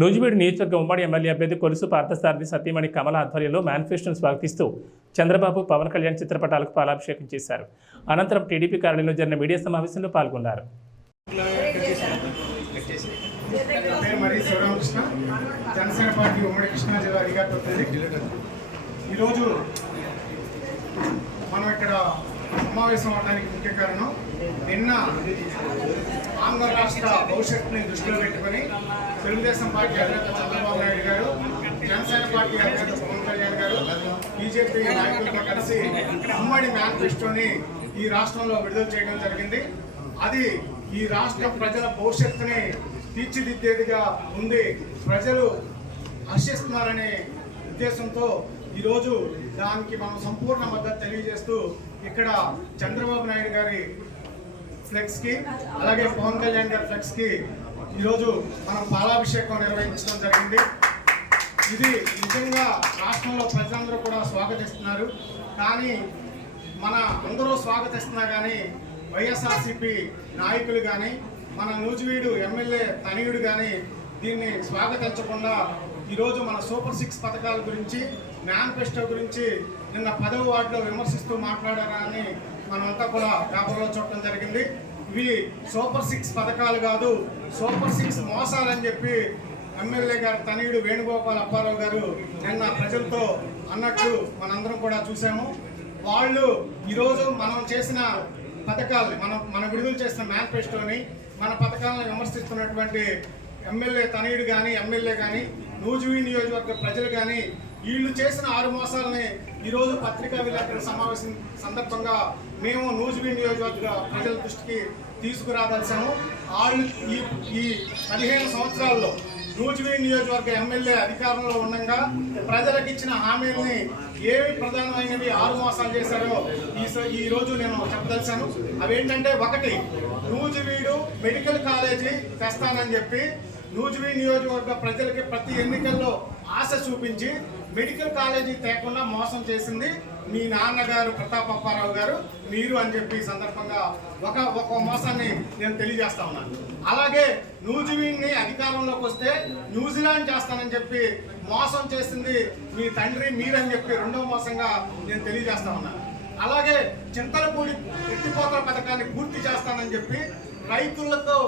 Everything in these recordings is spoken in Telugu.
నూజివీడు నియోజకవర్గ ఉమ్మడి ఎమ్మెల్యే అభ్యర్థి కొలుసు పార్థసారథి సతీమణి కమల ఆధ్వర్యంలో మేనిఫెస్టోను స్వాగతిస్తూ చంద్రబాబు పవన్ కళ్యాణ్ చిత్రపటాలకు పాలాభిషేకం చేశారు. అనంతరం టీడీపీ కార్యాలయంలో జరిగిన మీడియా సమావేశంలో పాల్గొన్నారు. ఈరోజు మనం ఇక్కడ సమావేశం అవడానికి ముఖ్య కారణం నిన్న ఆంధ్ర రాష్ట్ర భవిష్యత్తుని దృష్టిలో పెట్టుకొని తెలుగుదేశం పార్టీ అధినేత చంద్రబాబు నాయుడు గారు జనసేన పార్టీ అధినేత పవన్ కళ్యాణ్ గారు బీజేపీ నాయకులతో కలిసి ఉమ్మడి మేనిఫెస్టోని ఈ రాష్ట్రంలో విడుదల చేయడం జరిగింది. అది ఈ రాష్ట్ర ప్రజల భవిష్యత్తుని తీర్చిదిద్దేదిగా ఉంది. ప్రజలు హర్షిస్తున్నారనే ఉద్దేశంతో ఈరోజు దానికి మనం సంపూర్ణ మద్దతు తెలియజేస్తూ ఇక్కడ చంద్రబాబు నాయుడు గారి ఫ్లెక్స్కి అలాగే పవన్ కళ్యాణ్ గారి ఫ్లెక్స్కి ఈరోజు మనం పాలాభిషేకం నిర్వహించడం జరిగింది. ఇది నిజంగా రాష్ట్రంలో ప్రజలందరూ కూడా స్వాగతిస్తున్నారు. కానీ మన అందరూ స్వాగతిస్తున్నా కానీ వైఎస్ఆర్సీపీ నాయకులు కానీ మన నూజివీడు ఎమ్మెల్యే తనయుడు కానీ దీన్ని స్వాగతించకుండా ఈరోజు మన సూపర్ సిక్స్ పథకాల గురించి మేనిఫెస్టో గురించి నిన్న పదవ వార్డులో విమర్శిస్తూ మాట్లాడారని మనమంతా కూడా పేపర్లో చూడటం జరిగింది. ఇవి సూపర్ సిక్స్ పథకాలు కాదు సూపర్ సిక్స్ మోసాలని చెప్పి ఎమ్మెల్యే గారు తనయుడు వేణుగోపాల్ అప్పారావు గారు నిన్న ప్రజలతో అన్నట్లు మనందరం కూడా చూసాము వాళ్ళు ఈరోజు మనం చేసిన పథకాలని మనం మన విడుదల చేసిన మేనిఫెస్టోని మన పథకాలను విమర్శిస్తున్నటువంటి ఎమ్మెల్యే తనయుడు కానీ ఎమ్మెల్యే కానీ నూజివీ నియోజకవర్గ ప్రజలు కానీ వీళ్ళు చేసిన ఆరు మోసాలని ఈరోజు పత్రికా విలేకరుల సమావేశం సందర్భంగా మేము నూజివీ నియోజకవర్గ ప్రజల దృష్టికి తీసుకురాదలిసాము వాళ్ళు ఈ ఈ పదిహేను సంవత్సరాల్లో నూజివీ నియోజకవర్గ ఎమ్మెల్యే అధికారంలో ఉండగా ప్రజలకు ఇచ్చిన హామీలని ఏవి ప్రధానమైనవి ఆరు మోసాలు చేశారో ఈ స- ఈ రోజు నేను చెప్పదలిచాను. అవేంటంటే ఒకటి నూజివీడు మెడికల్ కాలేజీ తెస్తానని చెప్పి నూజివీ నియోజకవర్గ ప్రజలకి ప్రతి ఎన్నికల్లో ఆశ చూపించి మెడికల్ కాలేజీ తేకుండా మోసం చేసింది మీ నాన్నగారు ప్రతాప్ అప్పారావు గారు. మీరు అని చెప్పి సందర్భంగా ఒక ఒక మోసాన్ని నేను తెలియజేస్తా ఉన్నాను. అలాగే న్యూజిలాండ్ని అధికారంలోకి వస్తే న్యూజిలాండ్ చేస్తానని చెప్పి మోసం చేసింది మీ తండ్రి మీరని చెప్పి రెండవ మోసంగా నేను తెలియజేస్తా ఉన్నాను. అలాగే చింతలపూడి ఎత్తిపోతల పథకాన్ని పూర్తి చేస్తానని చెప్పి రైతులతో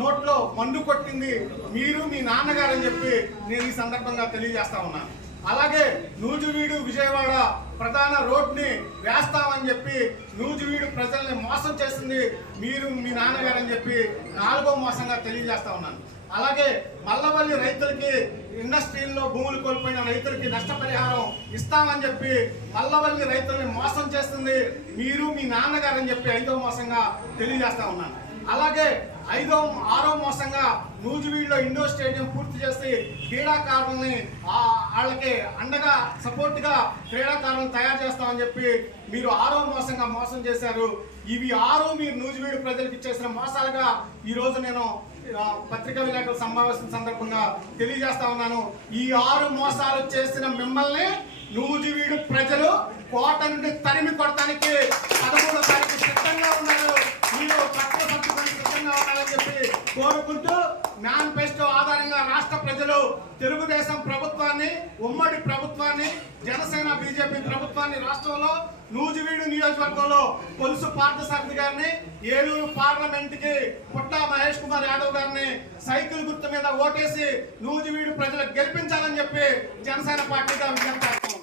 నోట్లో మండు కొట్టింది మీరు మీ నాన్నగారు అని చెప్పి నేను ఈ సందర్భంగా తెలియజేస్తా ఉన్నాను. అలాగే నూజివీడు విజయవాడ ప్రధాన రోడ్ని వేస్తామని చెప్పి నూజివీడు ప్రజల్ని మోసం చేసింది మీరు మీ నాన్నగారు అని చెప్పి నాలుగో మోసంగా తెలియజేస్తా ఉన్నాను. అలాగే మల్లవల్లి రైతులకి ఇండస్ట్రీల్లో భూములు కోల్పోయిన రైతులకి నష్టపరిహారం ఇస్తామని చెప్పి మల్లవల్లి రైతుల్ని మోసం చేస్తుంది మీరు మీ నాన్నగారని చెప్పి ఐదో మోసంగా తెలియజేస్తా ఉన్నాను. అలాగే ఐదో ఆరో మోసంగా నూజివీడులో ఇండోర్ స్టేడియం పూర్తి చేసి క్రీడాకారుల్ని వాళ్ళకి అండగా సపోర్ట్గా క్రీడాకారులను తయారు చేస్తామని చెప్పి మీరు ఆరో మోసంగా మోసం చేశారు. ఇవి ఆరు మీరు నూజివీడు ప్రజలకు ఇచ్చేసిన మోసాలుగా ఈరోజు నేను పత్రికా విలేకరుల సమావేశం సందర్భంగా తెలియజేస్తా ఉన్నాను. ఈ ఆరు మోసాలు చేసిన మిమ్మల్ని నూజివీడు ప్రజలు కోట నుండి తరిమి కొట్టడానికి కోరుకుంటూ మేనిఫెస్టో ఆధారంగా రాష్ట్ర ప్రజలు తెలుగుదేశం ప్రభుత్వాన్ని ఉమ్మడి ప్రభుత్వాన్ని జనసేన బీజేపీ ప్రభుత్వాన్ని రాష్ట్రంలో నూజివీడు నియోజకవర్గంలో పొలుసు పార్థసారథి గారిని ఏలూరు పార్లమెంట్కి పుట్టా మహేష్ కుమార్ యాదవ్ గారిని సైకిల్ గుర్తు మీద ఓటేసి నూజివీడు ప్రజలకు గెలిపించాలని చెప్పి జనసేన పార్టీగా విజ్ఞప్తి